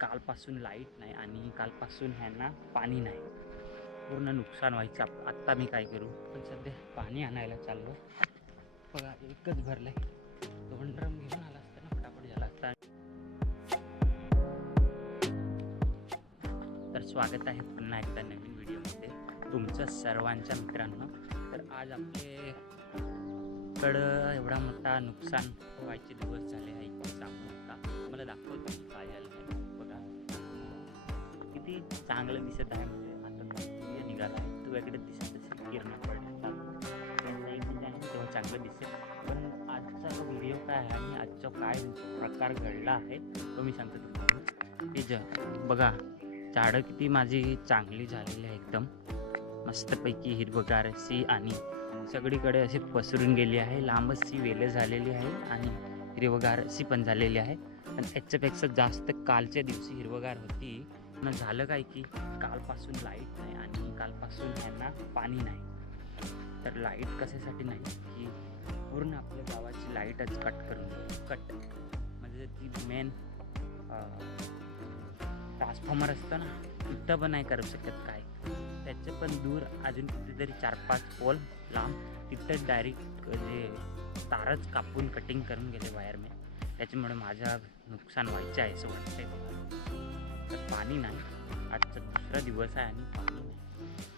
कालपासून लाईट नाही आणि कालपासून ह्यांना पाणी नाही. पूर्ण नुकसान व्हायचं. आत्ता मी काय करू? पण सध्या पाणी आणायला चाललो. बघा एकच भरलंय. 2 ड्रम घेऊन आला असता ना फटाफट झाला असता. तर स्वागत आहे पुन्हा एकदा नवीन व्हिडिओमध्ये तुमचं सर्वांच्या मित्रांनो. तर आज आपल्याकडं एवढा मोठा नुकसान व्हायचे दिवस झाले आहे की सांगू नका. मला दाखवतो काय झालं आहे. बघा किती चांगलं दिसत आहे. म्हणजे आता सूर्य निघाला आहे तो वेगळं दिसत असेल, किरण पडतात तेव्हा चांगलं दिसेल. पण आजचा व्हिडिओ काय आहे आणि आजचा काय प्रकार घडला आहे तो मी सांगतो तुम्हाला. की बघा झाडं किती माझी चांगली झालेली आहे, एकदम मस्तपैकी हिरवगार अशी आणि सगळीकडे अशी पसरून गेली आहे. लांबच वेल झालेली आहे आणि हिरवगार अशी पण झालेली आहे. पण याच्यापेक्षा जास्त कालच्या दिवशी हिरवगार होती. पण झालं काय की कालपासून लाईट नाही आणि कालपासून ह्यांना पाणी नाही. तर लाईट कशासाठी नाही की पूर्ण आपल्या गावाची लाईटच कट म्हणजे ती मेन ट्रान्सफॉर्मर असतं ना, तिथं पण नाही करू शकत काय. त्याचं पण दूर अजून कितीतरी 4-5 पोल लांब तिथं डायरेक्ट जे तारच कापून कटिंग करून गेले वायरमॅन. त्याच्यामुळे माझं नुकसान व्हायचं आहे असं वाटतंय बघा. तर पाणी नाही. आजचा दुसरा दिवस आहे आणि पाणी नाही.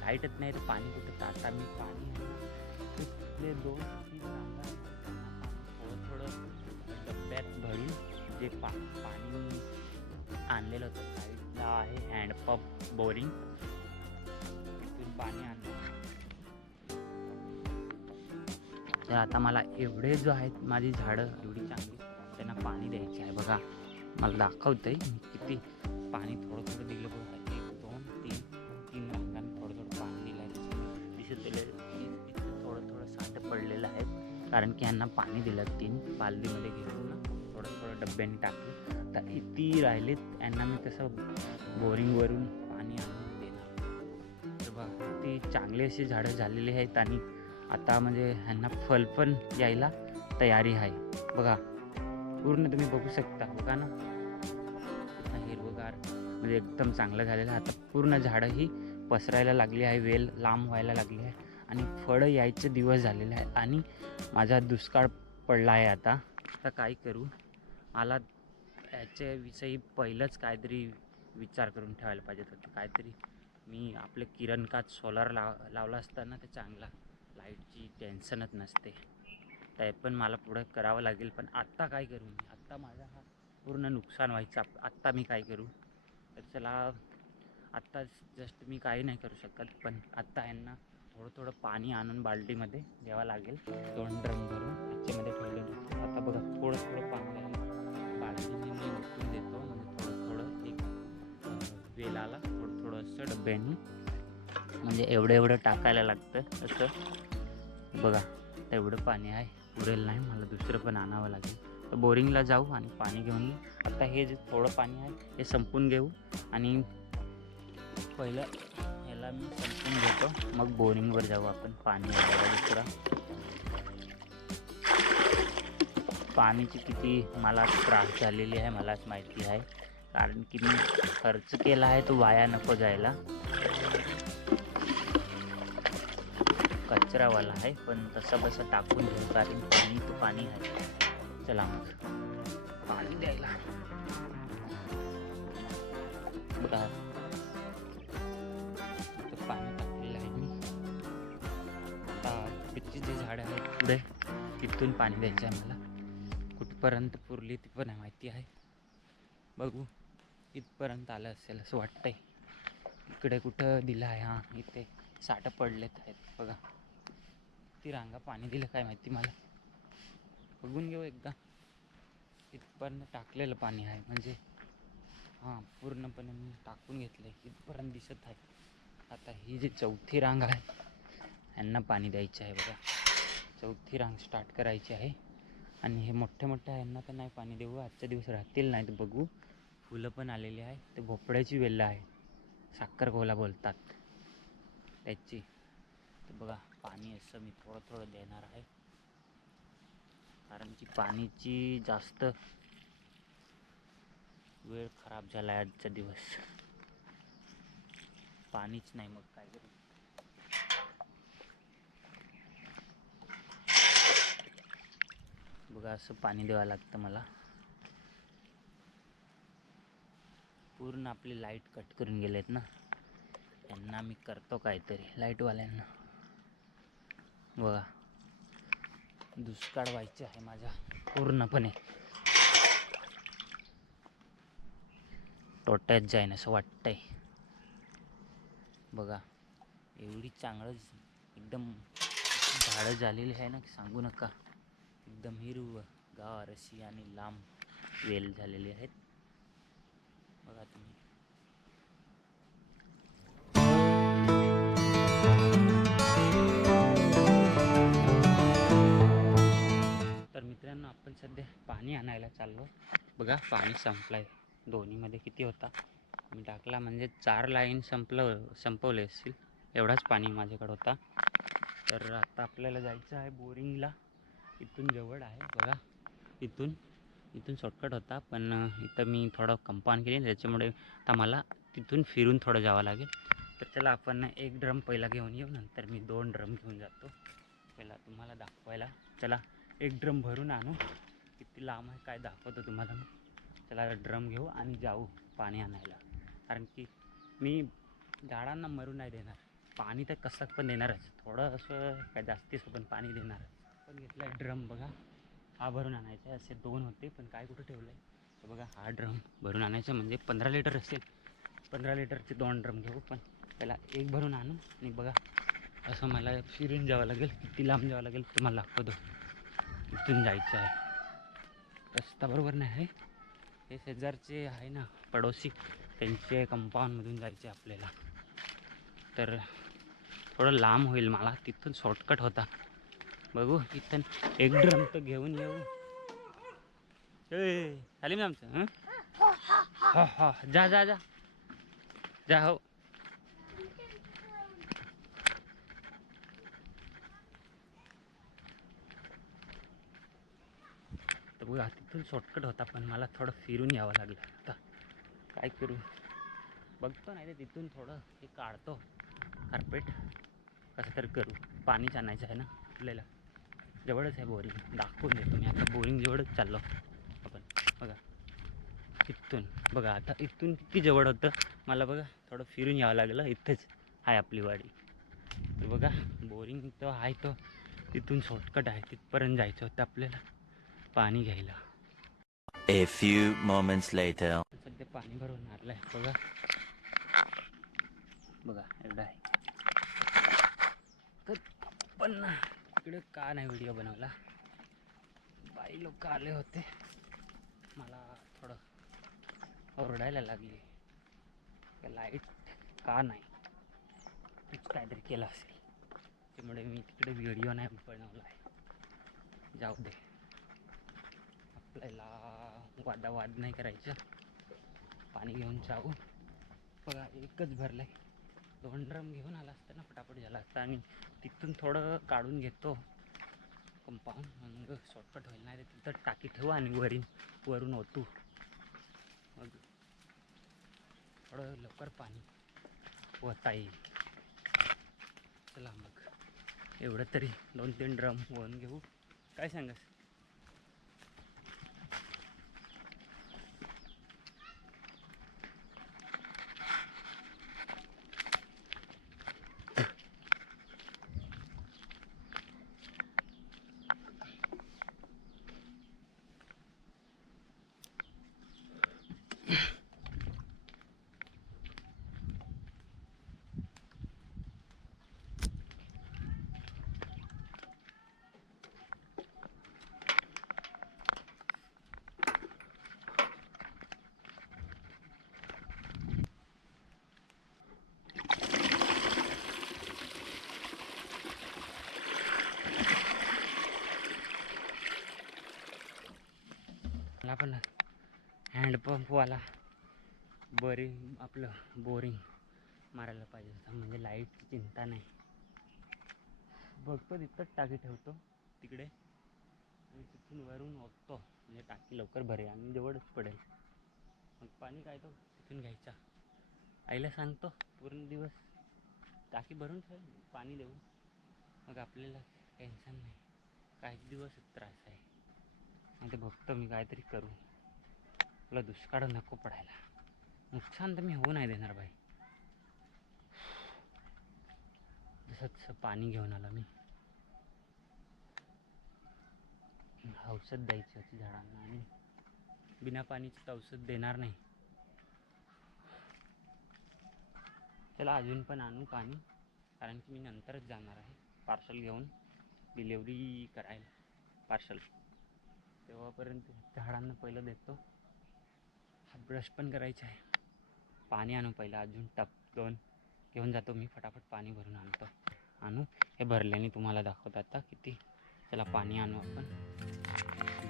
लाईटच नाही तर पाणी कुठं? आता मी पाणी आहे ना तिथले 2-3 रांगा थोडं डब्यात भरून जे पाणी आणलेलं होतं. साईडला आहे हँडपंप बोरिंग, तिथून पाणी आणलं. तर आता मला एवढे जो आहेत माझी झाडं एवढी चांगली त्यांना पाणी द्यायचे आहे. बघा मला दाखवतंय किती पाणी थोडं दिलं. बघा 1-2-3 रांगांनी थोडं पाणी दिलं आहे. दिसत थोडं साठ पडलेलं आहे कारण की यांना पाणी दिलं 3 बालदीमध्ये घेऊन ना थोडं डब्याने टाकलं. तर किती राहिलेत यांना मी कसं बोरिंगवरून पाणी आणून देणार. तर बघा ती चांगली अशी झाडं झालेली आहेत आणि आता म्हणजे ह्यांना फल पण यायला तयारी आहे. बघा पूर्ण तुम्ही बघू शकता. बघा ना हिरवगार म्हणजे एकदम चांगलं झालेलं आहे. आता पूर्ण झाडंही पसरायला लागली आहे, वेल लांब व्हायला लागली आहे आणि फळं यायचे दिवस झालेले आहे आणि माझा दुष्काळ पडला आहे. आता काय करू? मला याच्याविषयी पहिलंच काहीतरी विचार करून ठेवायला पाहिजे होतं. काहीतरी मी आपले किरणकात सोलार लावला असताना ते चांगला लाईटची टेन्शनच नसते. ते पण मला पुढं करावं लागेल. पण आत्ता काय करू मी? आत्ता माझा हा पूर्ण नुकसान व्हायचं. आत्ता मी काय करू? तर चला आत्ता जस्ट मी काही नाही करू शकत. पण आत्ता यांना थोडं पाणी आणून बाल्टीमध्ये द्यावं लागेल. 2 ड्रम भरून याच्यामध्ये ठेवलं. आता बघा थोडं पाणी बाल्टीने मी उठून देतो. म्हणजे थोडं एक वेलाला थोडं असं डब्याने म्हणजे एवढं टाकायला लागतं असं. बघा तेवढं पाणी आहे, पुरेल नाही. मला दुसरं पण आणावं लागेल. तर बोरिंगला जाऊ आणि पाणी घेऊन येऊ. आता हे जे थोडं पाणी आहे हे संपून घेऊ आणि पहिलं ह्याला मी संपून घेतो, मग बोरिंगवर जाऊ आपण पाणी आणायला. दुसरा पाण्याची किती मला त्रास झालेली आहे मलाच माहिती आहे. कारण की मी खर्च केला आहे तो वाया नको जायला. कचरावाला आहे पण तसं टाकून घेऊ कारण पाणी तो पाणी आहे. चला मग पाणी द्यायला. बघा पाणी टाकलेलं आहे मी. आता पुढची जे झाडं आहेत पुढे तिथून पाणी द्यायचं आहे मला. कुठपर्यंत पुरली ती पण माहिती आहे. बघू इथपर्यंत आलं असेल असं वाटतंय. इकडे कुठं दिलं आहे? हां इथे साठं पडलेत आहेत. बघा ती रांगा पाणी दिलं काय माहिती मला. बघून घेऊ एकदा. इथपर्यंत टाकलेलं पाणी आहे म्हणजे हां पूर्णपणे मी टाकून घेतलं आहे. इथपर्यंत दिसत आहे. आता ही जी 4थी रांग आहे यांना पाणी द्यायचं आहे. बघा 4थी रांग स्टार्ट करायची आहे आणि हे मोठ्या यांना तर नाही पाणी देऊ. आजच्या दिवस राहतील नाही तर बघू. फुलं पण आलेली आहे. ते भोपळ्याची वेल आहे, साखरगोला बोलतात त्याची. तर बघा पाणी असं मी थोडं देणार आहे कारण की पाण्याची जास्त वेळ खराब झाला आहे आजचा दिवस. पाणीच नाही, मग काय करू. बघा असं पाणी द्यावं लागतं मला. पूर्ण आपली लाईट कट करून गेलेत ना, यांना मी करतो काहीतरी लाईटवाल्यांना. बघा दुष्काळ व्हायचे आहे माझ्या पूर्णपणे. तोट्यात जाईन असं वाटतंय. बघा एवढी चांगलं एकदम झाडं झालेली आहे ना, सांगू नका. एकदम हिरवं गार अशी आणि लांब वेल झालेली आहेत. बघा तुम्ही. तर मित्रांनो, आपण सध्या पाणी आणायला चाललो. बघा पाणी संपलंय. दोन्हीमध्ये किती होता मी टाकला, म्हणजे 4 लाईन संपवले असतील, एवढाच पाणी माझ्याकडे होता. तर आता आपल्याला जायचं आहे बोरिंगला. इथून जवळ आहे बघा. इथून शॉर्टकट होता, पण इथं मी थोडं कंपाऊंड केली, त्याच्यामुळे आता मला तिथून फिरून थोडं जावं लागेल. तर चला आपण 1 ड्रम पहिला घेऊन येऊ, नंतर मी 2 ड्रम घेऊन जातो पहिला तुम्हाला दाखवायला. चला 1 ड्रम भरून आणू. किती लांब आहे काय दाखवतो तुम्हाला. चला ड्रम घेऊ आणि जाऊ पाणी आणायला. कारण की मी झाडांना मरू नाही देणार. पाणी तर कसं पण देणारच, थोडं असं काय जास्तीच पण पाणी देणार. पण घेतला ड्रम बघा, हा भरून आणायचा आहे. असे 2 होते पण काय कुठं ठेवलं आहे. तर बघा हा ड्रम भरून आणायचा, म्हणजे 15 लिटर असेल. 15 लिटरचे 2 ड्रम घेऊ, पण त्याला 1 भरून आणू. आणि बघा असं मला फिरून जावं लागेल. किती लांब जावं लागेल तुम्हाला दाखवतो. इथून जायचं आहे, रस्ता बरोबर नाही आहे. हे शेजारचे आहे ना पडोसी, त्यांचे कंपाऊंडमधून जायचे आपल्याला. तर थोडं लांब होईल मला, तिथून शॉर्टकट होता. बघू इथून 1 ड्रम तर घेऊन येऊ. झाली ना आमचं. हा हा जा जा जा जा. हो तर बघा तिथून शॉर्टकट होता, पण मला थोडं फिरून यावं लागलं. आता काय करू, बघतो. नाही तर तिथून थोडं हे काढतो कार्पेट, कसं तरी करू. पाणीच आणायचं आहे ना आपल्याला. जवळच आहे बोरिंग, दाखवून देतो मी आता. बोरिंग जवळच चाललो आपण. बघा इथून, बघा आता इथून किती जवळ होतं मला. बघा थोडं फिरून यावं लागलं. इथेच आहे आपली वाडी. तर बघा बोरिंग तो आहे, तो तिथून शॉर्टकट आहे. तिथपर्यंत जायचं होतं आपल्याला पाणी घ्यायला. A few moments later. सध्या पाणी भरून आणलंय बघा. बघा एवढं आहे. तर पण इकडे का नाही व्हिडिओ बनवला. बाई लोक आले होते, मला थोडं ओरडायला लागली. लाईट का नाही, तूच काहीतरी केलं असेल. त्यामुळे मी तिकडे व्हिडिओ नाही बनवला आहे. जाऊ दे, आपल्याला वादावाद नाही करायचं. पाणी घेऊन जाऊ. बघा एकच भरलंय. 2 ड्रम घेऊन आला असतं ना, फटाफट झाला असता. आणि तिथून थोडं काढून घेतो कंपाऊंड, मग शॉर्टकट होईल. नाही तर तिथं टाकी ठेवू आणि वरून ओतू, मग थोडं लवकर पाणी होता येईल. चला मग एवढं तरी 2-3 ड्रम वळून घेऊ. काय सांगास. मला पण हँडपंपवाला आपलं बोरिंग मारायला पाहिजे होतं, म्हणजे लाईटची चिंता नाही. बघतो तिथंच टाकी ठेवतो तिकडे, आणि तिथून वरून ओततो, म्हणजे टाकी लवकर भरेल आणि जवळच पडेल. मग पाणी काय तो तिथून घ्यायचा. आईला सांगतो पूर्ण दिवस टाकी भरून ठेव, पाणी देऊ, मग आपल्याला टेन्शन नाही. काही दिवस त्रास आहे. आणि ते बघतो मी काहीतरी करू. तुला दुष्काळ नको पडायला. नुकसान तर मी होऊ नाही देणार बाई. जसं पाणी घेऊन आला मी. औषध द्यायची होती झाडांना आणि बिना पाणीचं औषध देणार नाही. चला अजून पण आणू पाणी, कारण की मी नंतरच जाणार आहे पार्सल घेऊन डिलेवरी करायला पार्सल. तेव्हापर्यंत झाडांना पहिलं देतो. ब्रश पण करायचं आहे. पाणी आणू पहिलं, अजून टप 2 घेऊन जातो मी. फटाफट पाणी भरून आणू. हे भरल्याने तुम्हाला दाखवतो आता किती. चला पाणी आणू आपण.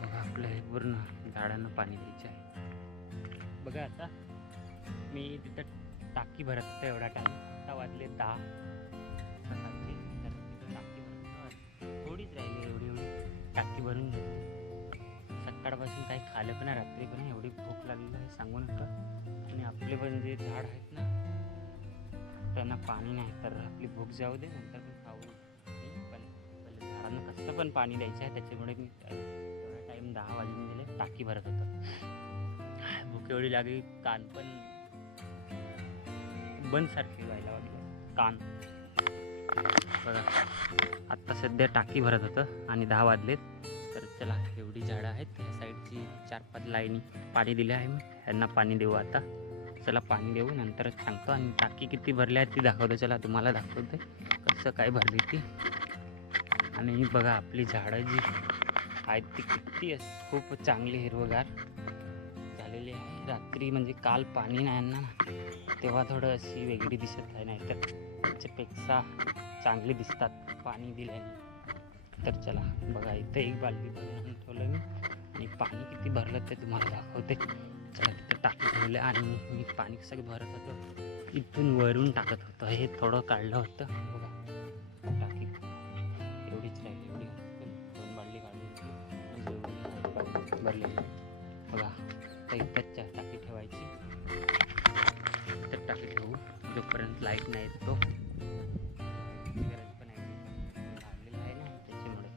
बघा आपलं हे पूर्ण झाडांना पाणी द्यायचं आहे. बघा आता मी तिथं टाकी भरत होतो एवढा टाईम. आता वाजले 10 सकाळचे. तर तिथं टाकी भरत थोडीच राहिली, एवढी टाकी भरून घेतली. सकाळपासून काही खाल्लं पण नाही, रात्री पण एवढी भूक लागली आहे सांगू नका. आणि आपले पण जे झाड आहेत ना त्यांना पाणी नाही, तर आपली भूक जाऊ दे, नंतर पण खाऊ. पण पहिले झाडांना कसं पण पाणी द्यायचं आहे. त्याच्यामुळे मी एवढा टाईम 10 वाजून गेले टाकी भरत होतो. भूक एवढी लागली, कान पण बंद सारखे व्हायला लागले कान. बघा आत्ता सध्या टाकी भरत होतं आणि 10 वाजलेत. तर चला एवढी झाडं आहेत, त्या साईडची 4-5 लाईनी पाणी दिले आहे मी. यांना पाणी देऊ आता. चला पाणी देऊ, नंतरच सांगतो. आणि टाकी किती भरली आहे ती दाखवतो. चला तुम्हाला दाखवते कसं काय भरली ती. आणि बघा आपली झाडं जी आहेत ती किती खूप चांगली हिरवगार झालेली आहे. रात्री म्हणजे काल पाणी नाही आणणार ना, तेव्हा थोडं अशी वेगळी दिसत आहे, नाही तर त्याच्यापेक्षा चांगली दिसतात पाणी दिल्याने. तर चला बघा इथं एक बालदी भरून आणून ठेवलं मी. आणि पाणी किती भरलं ते तुम्हाला दाखवते. चला तिथं टाकी ठेवलं आणि मी पाणी कसं भरत होतो इथून वरून टाकत होतो. हे थोडं काढलं होतं. बघा टाकी एवढीच राहिली, एवढी 2 बालदी काढली म्हणजे एवढी भरलेली. बघा तर इथंच टाकी ठेवायची. इथं टाकी ठेवू जोपर्यंत लाईट नाही येतो. गरज पण लागलेलं आहे ना त्याच्यामुळे.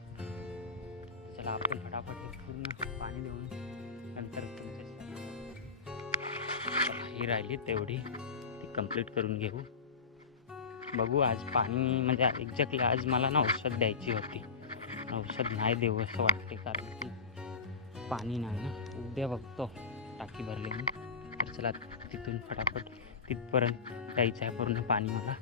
चला आपण फटाफट हे पूर्ण पाणी देऊन नंतर तुमच्या ही राहिली तेवढी ती कंप्लीट करून घेऊ. बघू आज पाणी म्हणजे एक्झॅक्टली आज मला ना औषध द्यायची होती. औषध नाही देऊ असं वाटते, कारण की पाणी नाही ना. उद्या बघतो टाकी भरली मी. तर चला तिथून फटाफट तिथपर्यंत द्यायचं आहे पूर्ण पाणी मला.